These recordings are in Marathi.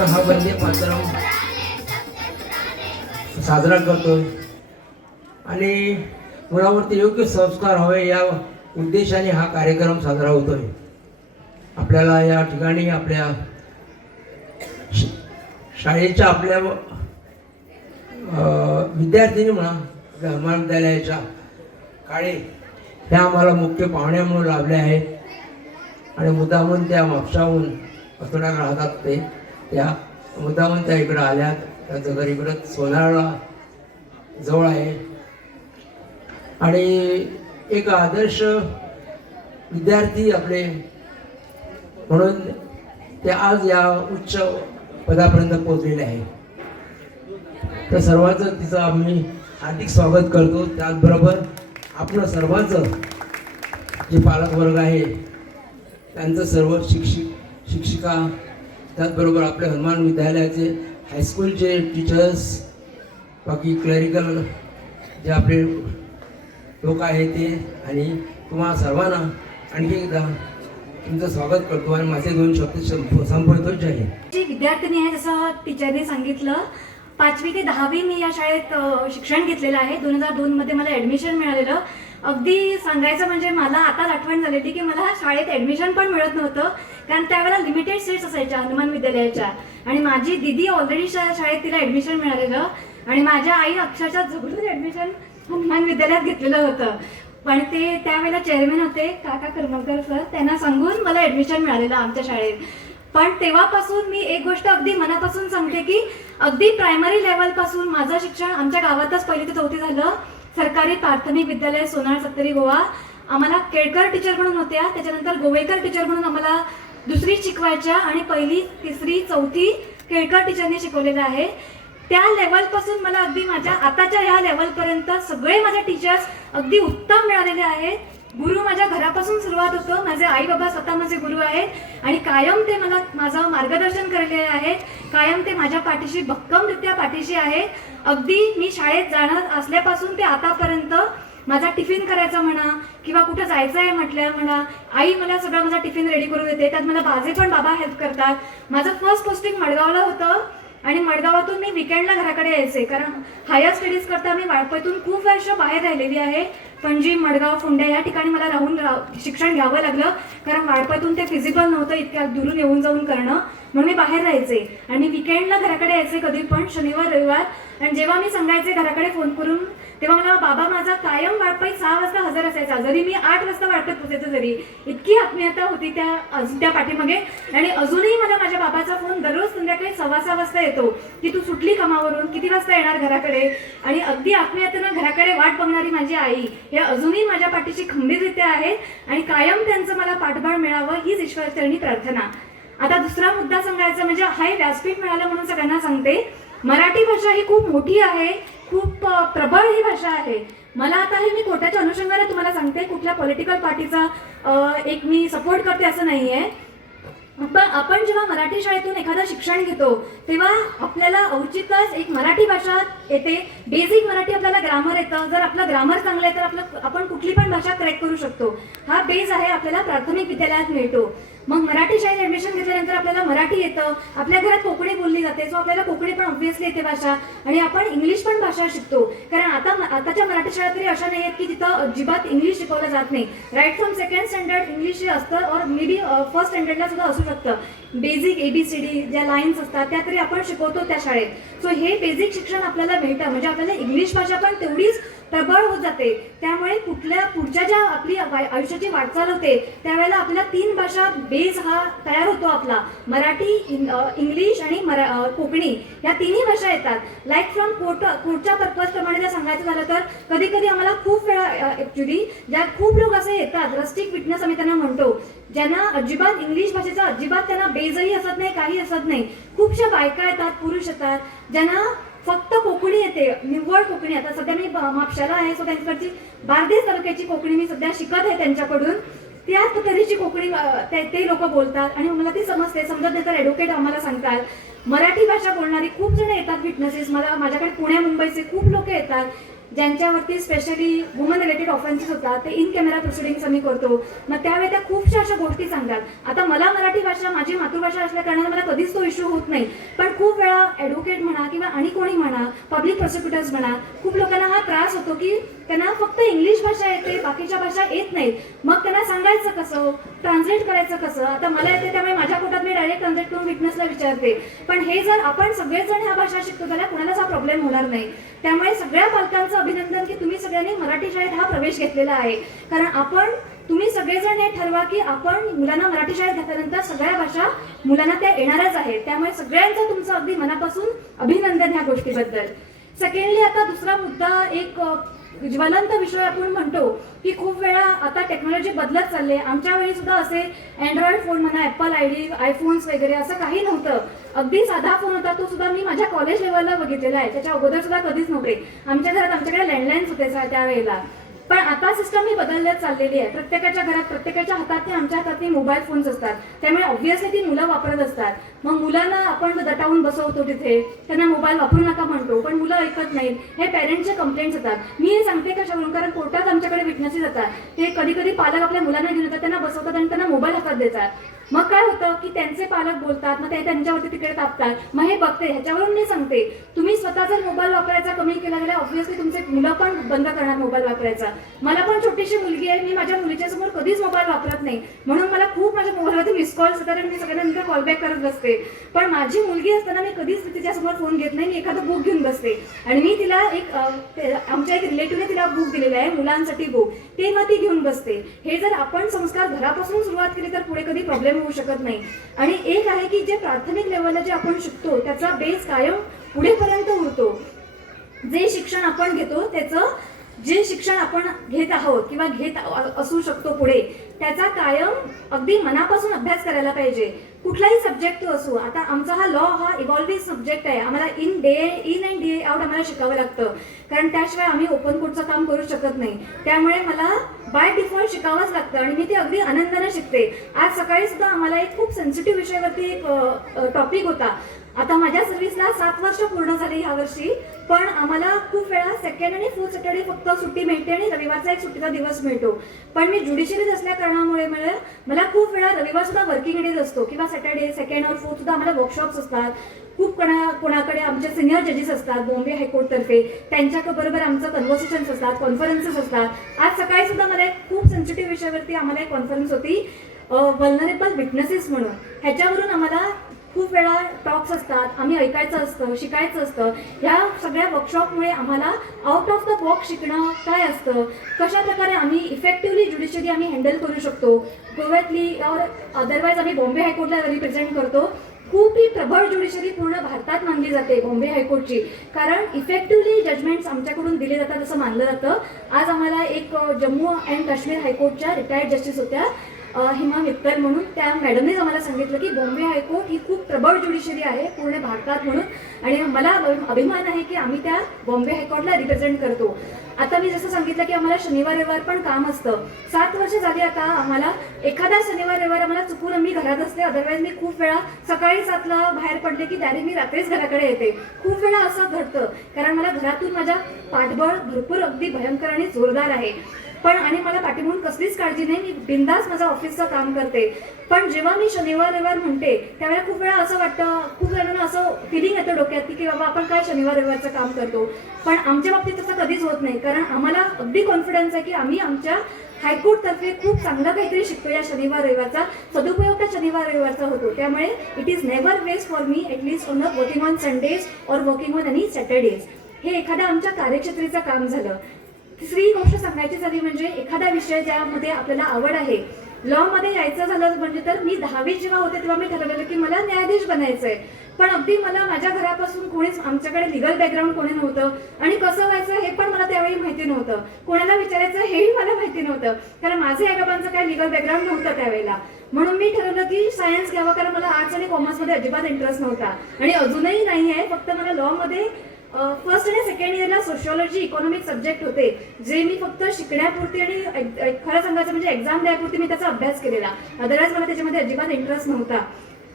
आपण हा वंदे मातरम साजरा करतोय आणि मुलावरती योग्य संस्कार हवे या उद्देशाने हा कार्यक्रम साजरा होतोय। आपल्याला या ठिकाणी आपल्या शाळेच्या आपल्या विद्यार्थिनी म्हणा आपल्या महाविद्यालयाच्या काळे ह्या आम्हाला मुख्य पाहुण्या म्हणून लाभल्या आहेत आणि मुद्दामून त्या म्हापशाहून पतोड्याला राहतात ते त्या मुद्दामून त्या इकडं आल्यात। त्याचं घर इकडं सोनारला जवळ आहे आणि एक आदर्श विद्यार्थी आपले म्हणून ते आज या उच्च पदापर्यंत पोहोचलेले आहे। तर सर्वांचं तिचं आम्ही हार्दिक स्वागत करतो। त्याचबरोबर आपलं सर्वांचं जे पालकवर्ग आहे त्यांचं सर्व शिक्षिका त्याचबरोबर आपले हनुमान विद्यालयाचे हायस्कूलचे टीचर्स बाकी क्लरिकल जे आपले लोक आहेत ते आणि तुम्हा सर्वांना आणखी एकदा तुमचं स्वागत करतो आणि माझे 2 शब्द संपवतो। जय हिंद। जी विद्यार्थिनी आहे जसं टीचरने सांगितलं 5वी ते 10वी मी या शाळेत शिक्षण घेतलेलं आहे। 2002 मध्ये मला ॲडमिशन मिळालेलं। अगदी सांगायचं म्हणजे मला आताच आठवण झालेली की मला शाळेत ॲडमिशन पण मिळत नव्हतं कारण त्यावेळेला लिमिटेड सीट्स असायच्या हनुमान विद्यालयाच्या आणि माझी दिदी ऑलरेडी शाळेत तिला ॲडमिशन मिळालेलं आणि माझ्या आई अक्षरशः झगडून ॲडमिशन हनुमान विद्यालयात घेतलेलं होतं। पण ते त्यावेळेला चेअरमॅन होते काका करमळकर सर, त्यांना सांगून मला ॲडमिशन मिळालेलं आमच्या शाळेत। पण तेव्हापासून मी एक गोष्ट अगदी मनापासून सांगते की अगदी प्रायमरी लेवलपासून माझं शिक्षण आमच्या गावातच 1ली ते 4थी झालं। सरकारी प्राथमिक विद्यालय सोनार सत्तरी गोवा। आम्हाला केळकर टीचर म्हणून होत्या, त्याच्यानंतर गोवेकर टीचर म्हणून आम्हाला दुसरी शिकवायच्या आणि 1ली 3री 4थी केळकर टीचरने शिकवलेलं आहे। त्या लेवलपासून मला अगदी माझ्या आताच्या ह्या लेवलपर्यंत सगळे माझे टीचर्स अगदी उत्तम मिळालेले आहेत। गुरु माझ्या घरापासून सुरुवात होतं। माझे आई बाबा स्वतः माझे गुरु आहेत आणि कायम ते मला माझं मार्गदर्शन करलेले आहेत। कायम ते माझ्या पाठीशी भक्कमरित्या पाठीशी आहेत। अगदी मी शाळेत जाणार असल्यापासून ते आतापर्यंत माझा टिफिन करायचा म्हणा किंवा कुठं जायचं आहे म्हटलं म्हणा, आई मला सगळं माझा टिफिन रेडी करून देते। त्यात मला बाजे पण बाबा हेल्प करतात। माझं फर्स्ट पोस्टिंग मडगावला होतं आणि मडगावातून मी विकेंडला घराकडे यायचे कारण हायर स्टडीज करता मी वाळपईतून खूप वर्ष बाहेर राहिलेली आहे। पणजी मडगाव फुंड्या या ठिकाणी मला राहून शिक्षण घ्यावं लागलं कारण वाळपईतून ते फिजिबल नव्हतं इतक्या दुरून येऊन जाऊन करणं, म्हणून मी बाहेर राहायचे आणि विकेंडला घराकडे यायचे कधी पण शनिवार रविवार। आणि जेव्हा मी सांगायचे घराकडे फोन करून तेव्हा मला बाबा माझा कायम वाळपईत 6 वाजता हजर असायचा, जरी मी 8 वाजता वाळपईत पोचायचं तरी। इतकी आत्मीयता होती त्या पाठीमागे आणि अजूनही मला माझ्या बाबाचा फोन दररोज संध्याकाळी 6:15 वाजता येतो की तू सुटली कामावरून, किती वाजता येणार घराकडे। आणि अगदी आत्मीयतेनं घराकडे वाट बघणारी माझी आई हे अजूनही माझ्या पाठीशी खंबीररित्या आहेत आणि कायम त्यांचं मला पाठबळ मिळावं हीच ईश्वरचरणी प्रार्थना। आता दुसरा मुद्दा सांगायचा म्हणजे हाय व्यासपीठ मिळालं म्हणून सगळ्यांना सांगते। मराठी भाषा ही खूप मोठी आहे, खूप प्रबळ ही भाषा आहे। मला आता हे मी कोट्याच्या अनुषंगाने तुम्हाला सांगते, कुठल्या पॉलिटिकल पार्टीचा एक मी सपोर्ट करते असं नाही आहे। पण आपण जेव्हा मराठी शाळेतून एखादं शिक्षण घेतो तेव्हा आपल्याला औचित्यच एक मराठी भाषा येते, बेसिक मराठी आपल्याला ग्रामर येतं। जर आपलं ग्रामर चांगलं आहे तर आपण कुठली पण भाषा क्रॅक करू शकतो। हा बेस आहे आपल्याला प्राथमिक विद्यालयात मिळतो। मग मराठी शाळेत ॲडमिशन घेतल्यानंतर आपल्याला मराठी येतं, आपल्या घरात कोकणी बोलली जाते, सो आपल्याला कोकणी पण ऑब्व्हियसली येते भाषा आणि आपण इंग्लिश पण भाषा शिकतो। कारण आताच्या मराठी शाळा तरी अशा नाही आहेत की तिथं अजिबात इंग्लिश शिकवलं जात नाही। Right from 2nd standard English असतं और मे बी 1st स्टँडर्डला सुद्धा असू शकतं। बेसिक ABCD ज्या लाईन्स असतात त्या तरी आपण शिकवतो त्या शाळेत। सो हे बेसिक शिक्षण आपल्याला मिळतं म्हणजे आपल्याला इंग्लिश भाषा पण तेवढीच प्रबळ होत जाते। त्यामुळे पुढच्या ज्या आपली आयुष्याची वाटचाल होते त्यावेळेला आपल्याला 3 भाषा बेस हा तयार होतो आपला, मराठी, इंग्लिश आणि कोकणी या 3ही भाषा येतात। लाईक फ्रॉम कोर्टच्या पर्पजप्रमाणे जर सांगायचं झालं तर कधी कधी आम्हाला खूप वेळा ॲक्च्युली ज्या खूप लोक असे येतात रस्टिक विटनेस आम्ही त्यांना म्हणतो, ज्यांना अजिबात इंग्लिश भाषेचा अजिबात त्यांना बेजही असत नाही, काही असत नाही। खूपशा बायका येतात, पुरुष येतात ज्यांना फक्त कोकणी येते, निव्वळ कोकणी। आता सध्या मी म्हापशाला आहे सो त्यांच्याकडची बारदेस तालुक्याची कोकणी मी सध्या शिकत आहे त्यांच्याकडून। त्याच तऱ्हेची कोकणी ते लोक बोलतात आणि मला ती समजते, समजत नाही तर ॲडव्होकेट आम्हाला सांगतात। मराठी भाषा बोलणारी खूप जण येतात विटनेसेस, माझ्याकडे पुण्या मुंबईचे खूप लोक येतात। ज्यांच्यावरती स्पेशली वुमन रिलेटेड ऑफेन्सेस होतात ते इन कॅमेरा प्रोसिडिंग्स आम्ही करतो. मग त्यावेळी त्या खूपशा अशा गोष्टी सांगतात. आता मला मराठी भाषा माझी मातृभाषा असल्या कारणाने मला कधीच तो इश्यू होत नाही, पण खूप वेळा ॲडव्होकेट म्हणा किंवा आणि कोणी म्हणा, पब्लिक प्रॉसिक्युटर्स म्हणा, खूप लोकांना हा त्रास होतो की त्यांना फक्त इंग्लिश भाषा येते, बाकीच्या भाषा येत नाहीत. मग त्यांना सांगायचं कसं, ट्रान्सलेट करायचं कसं. आता मला येते त्यामुळे माझ्या पोटात मी डायरेक्ट ट्रान्सलेट करून विटनेसला विचारते, पण हे जर आपण सगळेजण ह्या भाषा शिकतो त्याला कोणालाच हा प्रॉब्लेम होणार नाही. त्यामुळे सगळ्या पालकांचं अभिनंदन की तुम्ही सगळ्यांनी मराठी शाळेत हा प्रवेश घेतलेला आहे. कारण तुम्ही सगळेजण हे ठरवा की आपण मुलांना मराठी शाळेत घातल्यानंतर सगळ्या भाषा मुलांना त्या येणारच आहेत. त्यामुळे सगळ्यांचं तुमचं अगदी मनापासून अभिनंदन ह्या गोष्टीबद्दल. सेकंडली, आता दुसरा मुद्दा, एक ज्वलंत विषय आपण म्हणतो की खूप वेळा आता टेक्नॉलॉजी बदलत चालली आहे. आमच्या वेळी सुद्धा असे अँड्रॉइड फोन म्हणा, ॲपल आयडी, आयफोन्स वगैरे असं काही नव्हतं. अगदी साधा फोन होता, तो सुद्धा मी माझ्या कॉलेज लेवलला बघितलेला आहे. त्याच्या अगोदर सुद्धा कधीच नव्हते. आमच्याकडे लँडलाईन्स होते त्यावेळेला. पण आता सिस्टम ही बदलण्यात चाललेली आहे. प्रत्येकाच्या घरात, प्रत्येकाच्या हातात, आमच्या हातात मोबाईल फोन्स असतात. त्यामुळे ऑब्व्हियसली ती मुलं वापरत असतात. मग मुलांना आपण दटावून बसवतो तिथे, त्यांना मोबाईल वापरू नका म्हणतो, पण मुलं ऐकत नाहीत. हे पेरेंट्सचे कंप्लेंट्स येतात. मी हे सांगते कशावरून, कारण कोर्टात आमच्याकडे विटनेसेस येतात. ते कधी कधी पालक आपल्या मुलांना घेऊन येतात, त्यांना बसवतात आणि त्यांना मोबाईल हातात देतात. मग काय होतं की त्यांचे पालक बोलतात, मग ते त्यांच्यावरती तिकडे तापतात. मग हे बघते, ह्याच्यावरून मी सांगते, तुम्ही स्वतः जर मोबाईल वापरायचा कमी केला गेला, ऑब्व्हियसली तुमचे मुलं पण बंद करणार मोबाईल वापरायचा. मला पण छोटीशी मुलगी आहे, मी माझ्या मुलीच्या समोर कधीच मोबाईल वापरत नाही. म्हणून मला खूप माझ्या मोबाईलवरती मिस कॉल्स येतात आणि मी सगळ्यांना कॉलबॅक करत बसते. पण माझी मुलगी असताना मी कधीच तिच्यासमोर फोन घेत नाही. मी एखादं बुक घेऊन बसते आणि मी तिला आमच्या एक रिलेटिव्हने तिला बुक दिलेलं आहे, मुलांसाठी बुक, ते मग ती घेऊन बसते. हे जर आपण संस्कार घरापासून सुरुवात केली तर पुढे कधी प्रॉब्लेम होऊ शकत नाही. आणि एक आहे की जे प्राथमिक लेवलला जे आपण शिकतो त्याचा बेस कायम पुढेपर्यंत उरतो. जे शिक्षण आपण घेतो त्याचं, जे शिक्षण आपण घेत आहोत किंवा घेत असू शकतो पुढे, त्याचा कायम अगदी मनापासून अभ्यास करायला पाहिजे. कुठलाही सब्जेक्ट तो असो. आता आमचा हा लॉ हा इव्हॉल्विंग सब्जेक्ट आहे. आम्हाला इन अँड डे आउट आम्हाला शिकावं लागतं, कारण त्याशिवाय आम्ही ओपन कोर्टचं काम करू शकत नाही. त्यामुळे मला बाय डिफॉल्ट शिकावंच लागतं आणि मी ते अगदी आनंदाने शिकते. आज सकाळी सुद्धा आम्हाला एक खूप सेन्सिटिव्ह विषयावरती एक टॉपिक होता. आता माझ्या सर्व्हिसला 7 वर्ष पूर्ण झाली ह्या वर्षी, पण आम्हाला खूप वेळा सेकंड आणि फोर्थ सॅटर्डे फक्त सुट्टी मिळते आणि रविवारचा एक सुट्टीचा दिवस मिळतो. पण मी ज्युडिशियरीत असल्या कारणामुळे मला खूप वेळा रविवार सुद्धा वर्किंग डेज असतो किंवा सॅटर्डे, सेकंड और फोर्थ सुद्धा आम्हाला वर्कशॉप्स असतात. खूप कोणाकडे आमचे सिनियर जजेस असतात बॉम्बे हायकोर्टतर्फे, त्यांच्याबरोबर आमचं कन्व्हर्सेशन्स असतात, कॉन्फरन्सेस असतात. आज सकाळी सुद्धा मला एक खूप सेन्सिटिव्ह विषयावरती आम्हाला एक कॉन्फरन्स होती, व्हल्नरेबल विटनेसेस म्हणून. ह्याच्यावरून आम्हाला खूप वेळा टॉक्स असतात, आम्ही ऐकायचं असतं, शिकायचं असतं. ह्या सगळ्या वर्कशॉपमुळे आम्हाला आउट ऑफ द बॉक्स शिकणं काय असतं, कशा प्रकारे आम्ही इफेक्टिव्हली ज्युडिशरी आम्ही हँडल करू शकतो. गोव्यातली और अदरवाईज आम्ही बॉम्बे हायकोर्टला रिप्रेझेंट करतो. खूप ही प्रबळ ज्युडिशरी पूर्ण भारतात मानली जाते बॉम्बे हायकोर्टची, कारण इफेक्टिव्हली जजमेंट्स आमच्याकडून दिले जातात असं मानलं जातं. आज आम्हाला एक जम्मू अँड काश्मीर हायकोर्टच्या रिटायर्ड जस्टिस होत्या हिमा मित्तल म्हणून, त्या मॅडमनेच आम्हाला सांगितलं की बॉम्बे हायकोर्ट ही खूप प्रबळ ज्युडिशरी आहे पूर्ण भारतात म्हणून, आणि मला अभिमान आहे की आम्ही त्या बॉम्बे हायकोर्टला रिप्रेझेंट करतो. आता मी जसं सांगितलं की आम्हाला शनिवार रविवार पण काम असतं. 7 वर्ष झाली आता आम्हाला. एखादा शनिवार रविवार आम्हाला चुकून मी घरात असते, अदरवाईज मी खूप वेळा सकाळी 7ला बाहेर पडले की डायरेक्ट मी रात्रीच घराकडे येते. खूप वेळा असं घडतं, कारण मला घरातून माझ्या पाठबळ भरपूर अगदी भयंकर आणि जोरदार आहे. पण आणि मला पाठीमागून कसलीच काळजी नाही, मी बिंदास माझं ऑफिसचं काम करते. पण जेव्हा मी शनिवार रविवार म्हणते त्यावेळेला खूप वेळा असं वाटतं, खूप जणांना असं फिलिंग येतं डोक्यात की बाबा आपण काय शनिवार रविवारचं काम करतो. पण आमच्या बाबतीत तसं कधीच होत नाही, कारण आम्हाला अगदी कॉन्फिडन्स आहे की आम्ही आमच्या हायकोर्टतर्फे खूप चांगलं काहीतरी शिकतो. या शनिवार रविवारचा सदुपयोग त्या शनिवार रविवारचा होतो. त्यामुळे it is never waste for me at least on working on Sundays और वर्किंग ऑन एनी सॅटर्डेज. हे एखाद्या आमच्या कार्यक्षेत्रीचं काम झालं. तिसरी गोष्ट सांगायची झाली म्हणजे एखादा विषय ज्यामध्ये आपल्याला आवड आहे. लॉमध्ये यायचं झालं म्हणजे तर मी 10वीत जेव्हा होते तेव्हा मी ठरवलेलं की मला न्यायाधीश बनायचं आहे. पण अगदी मला माझ्या घरापासून कोणीच, आमच्याकडे लिगल बॅकग्राऊंड कोणी नव्हतं आणि कसं व्हायचं हे पण मला त्यावेळी माहिती नव्हतं. कोणाला विचारायचं हेही मला माहिती नव्हतं, कारण माझे आईबाबांचं काही लिगल बॅकग्राऊंड नव्हतं त्यावेळेला. म्हणून मी ठरवलं की सायन्स घ्यावं, कारण मला आर्ट्स आणि कॉमर्समध्ये अजिबात इंटरेस्ट नव्हता आणि अजूनही नाही आहे. फक्त मला लॉमध्ये फर्स्ट आणि सेकंड इयरला सोशिओलॉजी, इकॉनॉमिक सब्जेक्ट होते, जे मी फक्त शिकण्यापुरती आणि खरं सांगायचं म्हणजे एक्झाम द्यायपुरती मी त्याचा अभ्यास केलेला. अदरवाईज मला त्याच्यामध्ये अजिबात इंटरेस्ट नव्हता.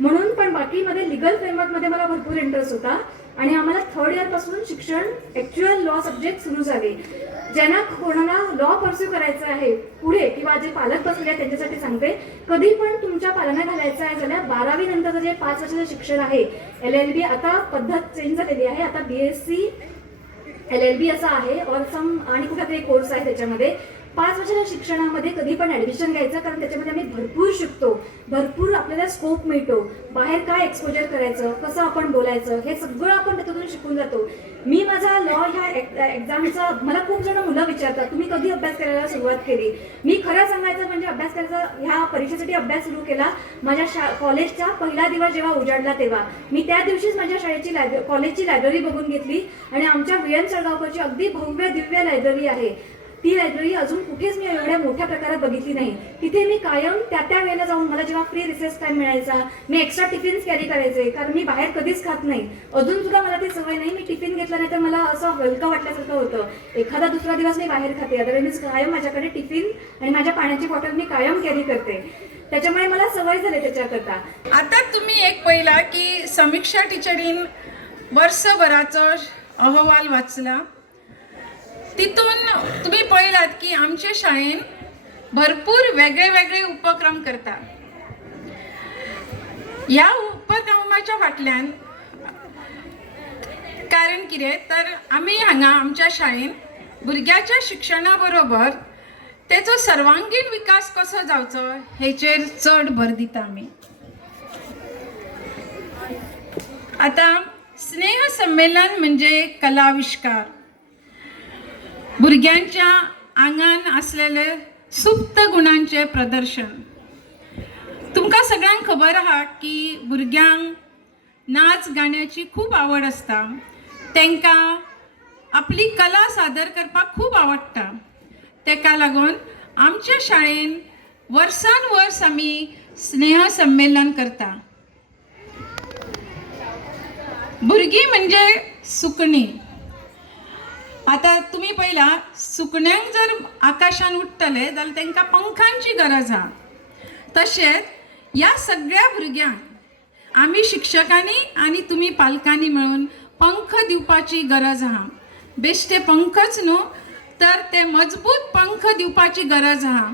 म्हणून पण बाकीमध्ये लिगल फ्रेमवर्कमध्ये मला भरपूर इंटरेस्ट होता आणि आम्हाला 3rd इयरपासून शिक्षण ॲक्च्युअल लॉ सब्जेक्ट सुरू झाले. ज्यांना कोणाला लॉ परस्यू करायचं आहे पुढे किंवा जे पालक बसले आहेत त्यांच्यासाठी सांगते, कधी पण तुमच्या पालना घालायचं आहे झाल्या 12वी नंतरचं जे 5 वर्षाचं शिक्षण आहे, LLB आता पद्धत चेंज झालेली आहे, आता BSc LLB असं आहे और आणि कुठला कोर्स आहे त्याच्यामध्ये 5 वर्षाच्या शिक्षणामध्ये कधी पण ॲडमिशन घ्यायचं, कारण त्याच्यामध्ये आम्ही भरपूर शिकतो, भरपूर आपल्याला स्कोप मिळतो, बाहेर काय एक्सपोजर करायचं, कसं आपण बोलायचं, हे सगळं आपण त्यातून शिकून जातो. मी माझा लॉ ह्या एक्झामचा मला खूप जण मुलं विचारतात तुम्ही कधी अभ्यास करायला सुरुवात केली. मी खरं सांगायचं म्हणजे अभ्यास करायचा ह्या परीक्षेसाठी अभ्यास सुरू केला माझ्या कॉलेजचा पहिला दिवस जेव्हा उजाडला तेव्हा. मी त्या दिवशीच माझ्या शाळेची कॉलेजची लायब्ररी बघून घेतली आणि आमच्या वियन सळगावकरची अगदी भव्य दिव्य लायब्ररी आहे. ती लायब्ररी अजून कुठेच मी एवढ्या मोठ्या प्रकारात बघितली नाही. तिथे मी कायम त्या वेळेला जाऊन मला जेव्हा फ्री रिसेस टाइम मिळायचा मी एक्स्ट्रा टिफिन्स कॅरी करायचे, कारण मी बाहेर कधीच खात नाही. अजून सुद्धा मला ती सवय नाही. मी टिफिन घेतला नाही तर मला असं हलकं वाटल्यासारखं होतं. एखादा दुसरा दिवस मी बाहेर खाते, अदरवाईज कायम माझ्याकडे टिफिन आणि माझ्या पाण्याची बॉटल मी कायम कॅरी करते. त्याच्यामुळे मला सवय झाली त्याच्याकरता. आता तुम्ही एक पहिला की समीक्षा टीचरीन वर्षभराचो अहवाल वाचला, तितून तुम्ही पळयलात की आमच्या शाळेन भरपूर वेगळे वेगळे उपक्रम करता. ह्या उपक्रमाच्या फाटल्यान कारण कितें तर आमी हांगा आमच्या शाळेन भुरग्याच्या शिक्षणा बरोबर तेचो सर्वांगीण विकास कसो जावचो हेचेर चड भर दिता आमी. आता स्नेह संमेलन म्हणजे कलाविष्कार, भुरग्यांच्या आंगान असलेले सुप्त गुणांचे प्रदर्शन. तुमकां सगळ्यांक खबर आहा की भुरग्यांक नाच गाण्याची खूप आवड असता, तांकां आपली कला सादर करपाक खूप आवडटा. तेका लागून आमच्या शाळेन वर्सान वर्स आमी स्नेह संमेलन करता. भुरगीं म्हणजे सुकणीं. आता तुम्ही पहिला सुकण्यांक जर आकाशान उडटले जाल्यार तांकां पंखांची गरज आहा. तशेंच ह्या सगळ्या भुरग्यांक आमी शिक्षकांनी आनी तुमी पालकांनी मेळून पंख दिवपाची गरज आहा. बेश्टे पंखच न्हू तर ते मजबूत पंख दिवपाची गरज आहा,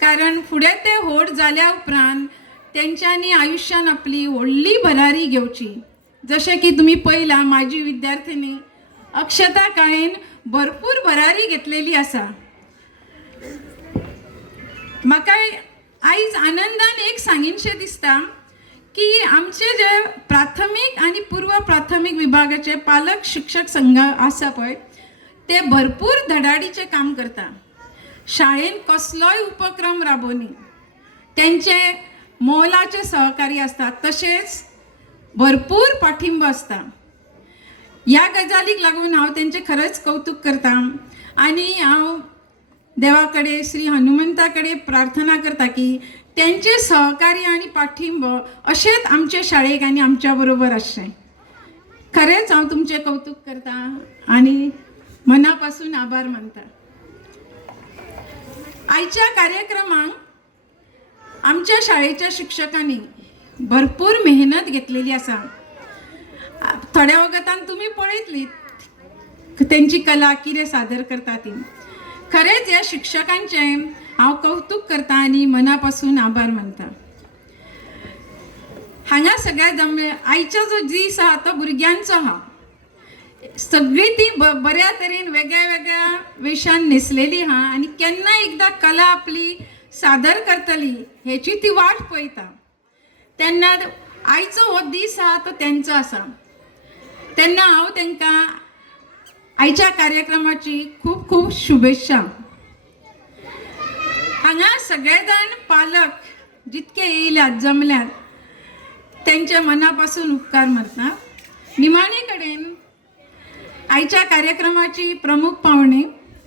कारण फुडें ते व्हड जाल्या उपरांत तेंच्यांनी आयुश्यान आपली व्हडली भरारी घेवची. जशें की तुमी पळयलां म्हाजी विद्यार्थिनी अक्षता काळेन भरपूर भरारी घेतलेली आसा. म्हाका आयज आनंदान एक सांगिनशें दिसता की आमचे जे प्राथमीक आनी पूर्व प्राथमीक विभागाचे पालक शिक्षक संघ आसा पळय ते भरपूर धडाडीचे काम करता. शाळेन कसलोय उपक्रम राबोवनी तेंचे मोलाचे सहकारी असतात, तशेंच भरपूर पाठिंबो असता. ह्या गजालीक लागून हांव तेंचे खरंच कौतुक करता आनी हांव देवा कडेन श्री हनुमंता कडेन प्रार्थना करता की तेंचे सहकार्य आनी पाठिंबो अशेंच आमचे शाळेक आनी आमच्या बरोबर आसचें. खरेंच हांव तुमचें कौतुक करता आनी मनापासून आभार मानता. आयच्या कार्यक्रमांक आमच्या शाळेच्या शिक्षकांनी भरपूर मेहनत घेतलेली आसा. थोड्या वगतान तुम्ही पळयतली तेंची कला कितें सादर करता ती. खरेंच ह्या शिक्षकांचे हांव कौतुक करता आनी मनापासून आभार मानता. हांगा सगळ्या जमले आयचो जो दीस आहा तो भुरग्यांचो आहा. सगळी ती बऱ्या तरेन वेगळ्या वेगळ्या वेशान न्हेसलेली आहा आनी केन्ना एकदा कला आपली सादर करतली हेची ती वाट पळयता. तेन्ना आयचो हो दीस आहा तो तेंचो आसा. तेन्ना हांव तांकां आयच्या कार्यक्रमाची खूप खूप शुभेच्छा. हांगा सगळे जाण पालक जितके येयल्यात जमल्यात त्यांच्या मनापासून उपकार मानता. निमाणे कडेन आयच्या कार्यक्रमाची प्रमुख पाहुणे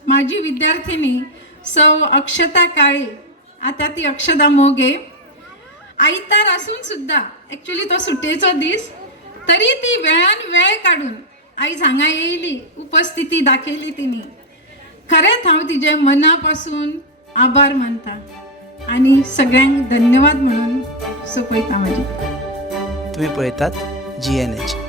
माझी विद्यार्थिनी सौ अक्षता काळे. आता ती अक्षता मोगे. आयतार आसून सुद्धा ॲक्च्युली तो सुट्टेचो दीस तरी ती वेळान वेळ काढून आयज हांगा येयली, उपस्थिती दाखयली तिने. खरेंच हांव तिचे मनापासून आभार मानता आणि सगळ्यांक धन्यवाद म्हणून सोंपयता. माझी तुम्ही पळयतात GNH.